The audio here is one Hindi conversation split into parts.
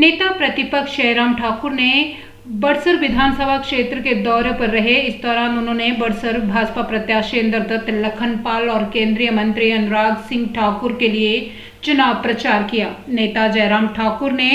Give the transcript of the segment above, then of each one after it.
नेता प्रतिपक्ष जयराम ठाकुर ने बड़सर विधानसभा क्षेत्र के दौरे पर रहे। इस दौरान उन्होंने बड़सर भाजपा प्रत्याशी इंद्रदत्त लखनपाल और केंद्रीय मंत्री अनुराग सिंह ठाकुर के लिए चुनाव प्रचार किया। नेता जयराम ठाकुर ने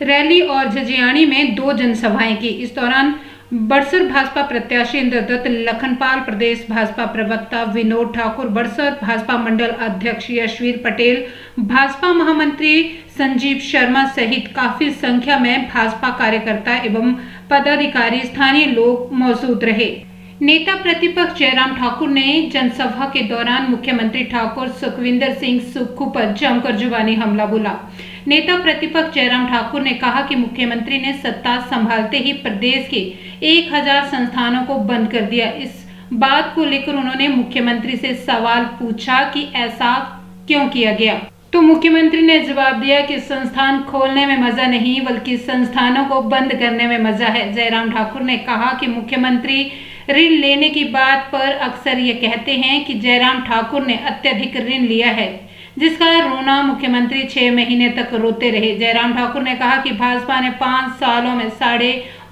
रैली और झज्जियाणी में 2 जनसभाएं की। इस दौरान बड़सर भाजपा प्रत्याशी इंद्रदत्त लखनपाल, प्रदेश भाजपा प्रवक्ता विनोद ठाकुर, बड़सर भाजपा मंडल अध्यक्ष यशवीर पटेल, भाजपा महामंत्री संजीव शर्मा सहित काफी संख्या में भाजपा कार्यकर्ता एवं पदाधिकारी, स्थानीय लोग मौजूद रहे। नेता प्रतिपक्ष जयराम ठाकुर ने जनसभा के दौरान मुख्यमंत्री ठाकुर सुखविंदर सिंह सुक्खू पर जमकर जुबानी हमला बोला। नेता प्रतिपक्ष जयराम ठाकुर ने कहा कि मुख्यमंत्री ने सत्ता संभालते ही प्रदेश के 1000 संस्थानों को बंद कर दिया। इस बात को लेकर उन्होंने मुख्यमंत्री से सवाल पूछा कि ऐसा क्यों किया गया, तो मुख्यमंत्री ने जवाब दिया कि संस्थान खोलने में मजा नहीं बल्कि संस्थानों को बंद करने में मजा है। जयराम ठाकुर ने कहा कि मुख्यमंत्री ऋण लेने की बात पर अक्सर ये कहते हैं कि जयराम ठाकुर ने अत्यधिक ऋण लिया है, जिसका रोना मुख्यमंत्री 6 महीने तक रोते रहे। जयराम ठाकुर ने कहा कि भाजपा ने 5 सालों में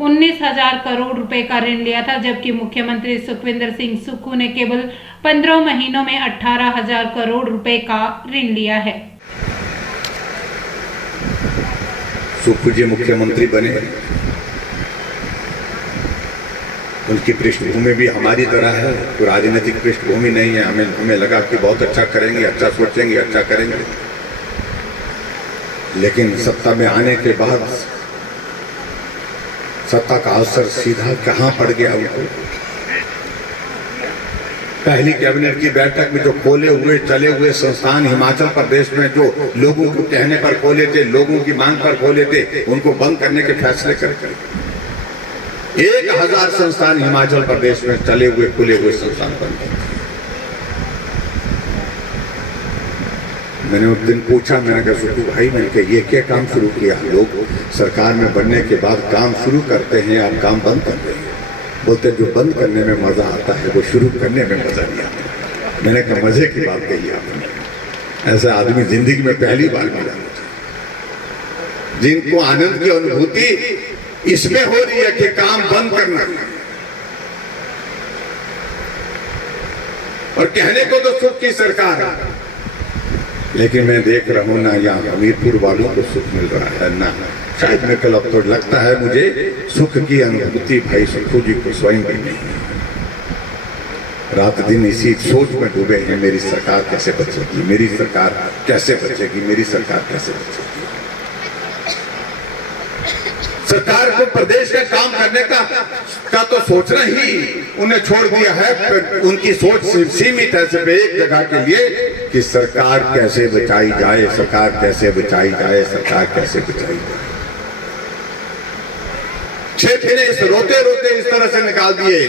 19,500 करोड़ रुपए का ऋण लिया था, जबकि मुख्यमंत्री सुखविंदर सिंह सुक्खू ने केवल 15 महीनों में 18,000 करोड़ रुपए का ऋण लिया है। सुक्खू जी मुख्यमंत्री बने, उनकी पृष्ठभूमि भी हमारी तरह है, तो राजनीतिक पृष्ठभूमि नहीं है। हमें लगा कि बहुत अच्छा करेंगे, अच्छा सोचेंगे, अच्छा करेंगे, लेकिन सत्ता में आने के बाद सत्ता का अवसर सीधा कहां पड़ गया उनको। पहली कैबिनेट की बैठक में जो खोले हुए चले हुए संस्थान हिमाचल प्रदेश में जो लोगों को कहने पर खोले थे, लोगों की मांग पर खोले थे, उनको बंद करने के फैसले कर 1000 संस्थान हिमाचल प्रदेश में चले हुए खुले हुए संस्थान बंद कर। मैंने उस दिन पूछा, मैंने कहा सुक्खू भाई, मैंने कहा ये क्या काम शुरू किया? लोग सरकार में बनने के बाद काम शुरू करते हैं, आप काम बंद करते हैं। बोलते जो बंद करने में मजा आता है वो शुरू करने में मजा नहीं आता। मैंने कहा मजे की बात कही आपने, ऐसा आदमी जिंदगी में पहली बार मिला मुझे, जिनको आनंद की अनुभूति इसमें हो रही है कि काम बंद करना, और कहने को तो सुख की सरकार है, लेकिन मैं देख रहा हूं ना यहाँ हमीरपुर वालों को सुख मिल रहा है, ना शायद मैं कल अब तो लगता है मुझे सुख की अनुभूति भाई सुक्खू जी को स्वयं भी नहीं है। रात दिन इसी सोच में डूबे हैं, मेरी सरकार कैसे बचेगी, मेरी सरकार कैसे बचेगी, मेरी सरकार कैसे बचेगी। सरकार को प्रदेश का काम करने का तो सोचना ही उन्हें छोड़ दिया है। उनकी सोच सीमित है सिर्फ एक जगह के लिए कि सरकार कैसे बचाई जाए, सरकार कैसे बचाई जाए, सरकार कैसे बचाई जाए। 6 महीने इस रोते रोते इस तरह से निकाल दिए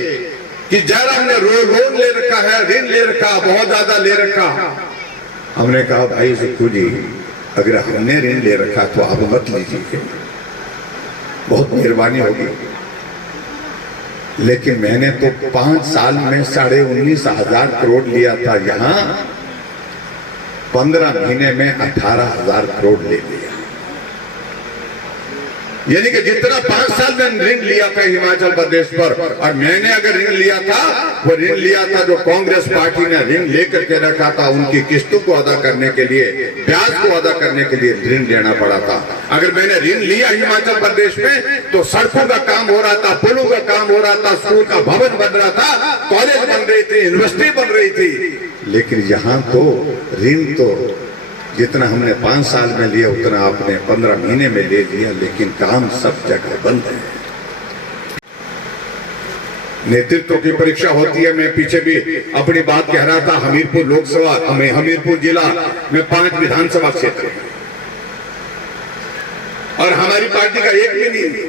कि जयराम ने लोन ले रखा है, ऋण ले रखा, बहुत ज्यादा ले रखा। हमने कहा भाई सुक्खू जी, अगर हमने ऋण ले रखा तो आप मत लीजिए, बहुत मेहरबानी होगी, लेकिन मैंने तो 5 साल में 19,500 करोड़ लिया था, यहां 15 महीने में 18,000 करोड़ ले लिया। यानी कि जितना 5 साल में ऋण लिया था हिमाचल प्रदेश पर, और मैंने अगर ऋण लिया था, वो ऋण लिया था जो कांग्रेस पार्टी ने ऋण लेकर के रखा था, उनकी किस्तों को अदा करने के लिए, ब्याज को अदा करने के लिए ऋण लेना पड़ा था। अगर मैंने ऋण लिया हिमाचल प्रदेश में तो सड़कों का काम हो रहा था, पुलों का काम हो रहा था, स्कूल का भवन बन रहा था, कॉलेज बन रही थी, यूनिवर्सिटी बन रही थी। लेकिन यहाँ तो ऋण तो जितना हमने 5 साल में लिया उतना आपने 15 महीने में ले लिया, लेकिन काम सब जगह बंद है। नेतृत्व की परीक्षा होती है। मैं पीछे भी अपनी बात कह रहा था, हमीरपुर लोकसभा, हमीरपुर जिला में 5 विधानसभा क्षेत्र है और हमारी पार्टी का एक भी नहीं,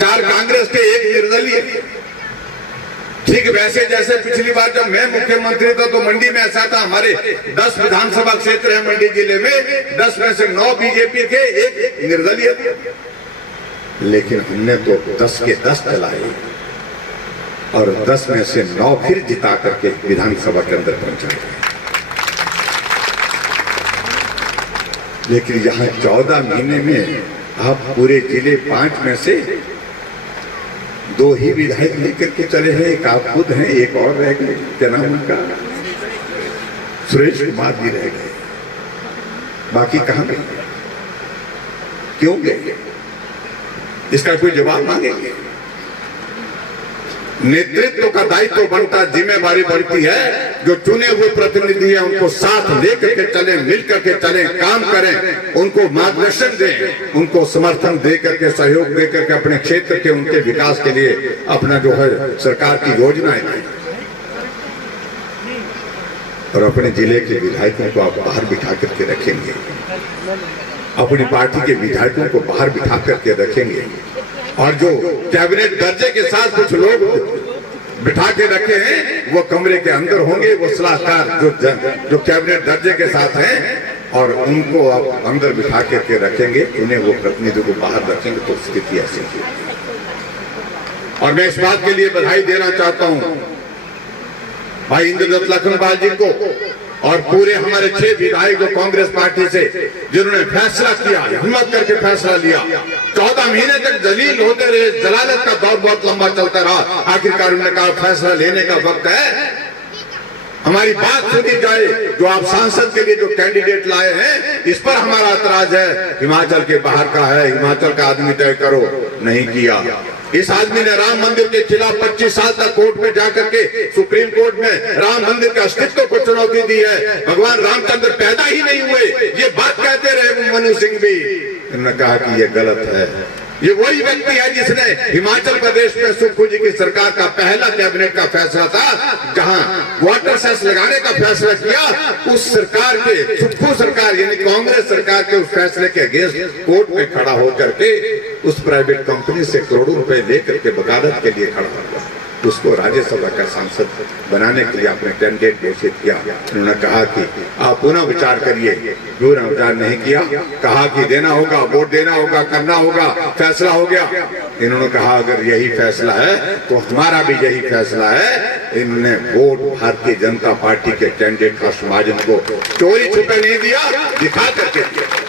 4 कांग्रेस के, 1 निर्दलीय। ठीक वैसे जैसे पिछली बार जब मैं मुख्यमंत्री था तो मंडी में ऐसा था, हमारे 10 विधानसभा क्षेत्र है मंडी जिले में, 10 में से 9 बीजेपी के, 1 निर्दलीय, लेकिन हमने तो 10 के 10 चलाए और 10 में से 9 फिर जिता करके विधानसभा के अंदर पहुंचाए। लेकिन यहाँ 14 महीने में आप पूरे जिले 5 में से 2 ही विधायक लेकर के चले हैं। एक आप खुद हैं, एक और रह गए, क्या नाम उनका, सुरेश कुमार भी रह गए, बाकी कहां गए, क्यों गए? इसका कोई जवाब मांगेंगे? नेतृत्व का दायित्व बनता, जिम्मेवारी बनती है, जो चुने हुए प्रतिनिधि हैं उनको साथ लेकर के चले, मिलकर के चले, काम करें, उनको मार्गदर्शन दें, उनको समर्थन दे करके, सहयोग दे करके अपने क्षेत्र के, उनके विकास के लिए अपना जो है सरकार की योजनाएं दें। और अपने जिले के विधायकों को आप बाहर बिठा करके रखेंगे, अपनी पार्टी के विधायकों को बाहर बिठा करके रखेंगे, और जो कैबिनेट दर्जे के साथ कुछ लोग बिठा के रखे हैं वो कमरे के अंदर होंगे, वो सलाहकार जो कैबिनेट दर्जे के साथ हैं, और उनको आप अंदर बिठा करके रखेंगे, उन्हें वो प्रतिनिधि को बाहर रखेंगे, तो स्थिति ऐसी है। और मैं इस बात के लिए बधाई देना चाहता हूं भाई इंद्रदत्त लखनपाल जी को और पूरे हमारे 6 विधायक जो कांग्रेस पार्टी से, जिन्होंने फैसला किया, हिम्मत करके फैसला लिया। 14 महीने तक जलील होते रहे, जलालत का दौर बहुत लंबा चलता रहा, आखिरकार उन्होंने कहा फैसला लेने का वक्त है, हमारी बात सुनी जाए, जो आप सांसद के लिए जो कैंडिडेट लाए हैं इस पर हमारा एतराज है, हिमाचल के बाहर का है, हिमाचल का आदमी तय करो, नहीं किया। इस आदमी ने राम मंदिर के खिलाफ 25 साल तक कोर्ट में जाकर के, सुप्रीम कोर्ट में राम मंदिर का अस्तित्व को चुनौती दी है। भगवान रामचंद्र पैदा ही नहीं हुए, ये बात कहते रहे मनु सिंह भी, उन्होंने कहा कि ये गलत है। ये वही व्यक्ति है जिसने हिमाचल प्रदेश में सुक्खू जी की सरकार का पहला कैबिनेट का फैसला था, जहां वाटर सेस लगाने का फैसला किया, उस सरकार के, सुक्खू सरकार यानी कांग्रेस सरकार के उस फैसले के अगेंस्ट कोर्ट में खड़ा होकर के उस प्राइवेट कंपनी से करोड़ों रुपए लेकर के वकालत के लिए खड़ा हुआ, उसको राज्यसभा का सांसद बनाने के लिए आपने कैंडिडेट घोषित किया। उन्होंने कहा कि आप पुनः विचार करिए, पुनः विचार नहीं किया, कहा कि देना होगा, वोट देना होगा, करना होगा, फैसला हो गया। इन्होंने कहा अगर यही फैसला है तो हमारा भी यही फैसला है। इन्होंने वोट भारतीय जनता पार्टी के कैंडिडेट हर्ष महाजन को चोरी छुपे नहीं दिया, दिखा करके दिया।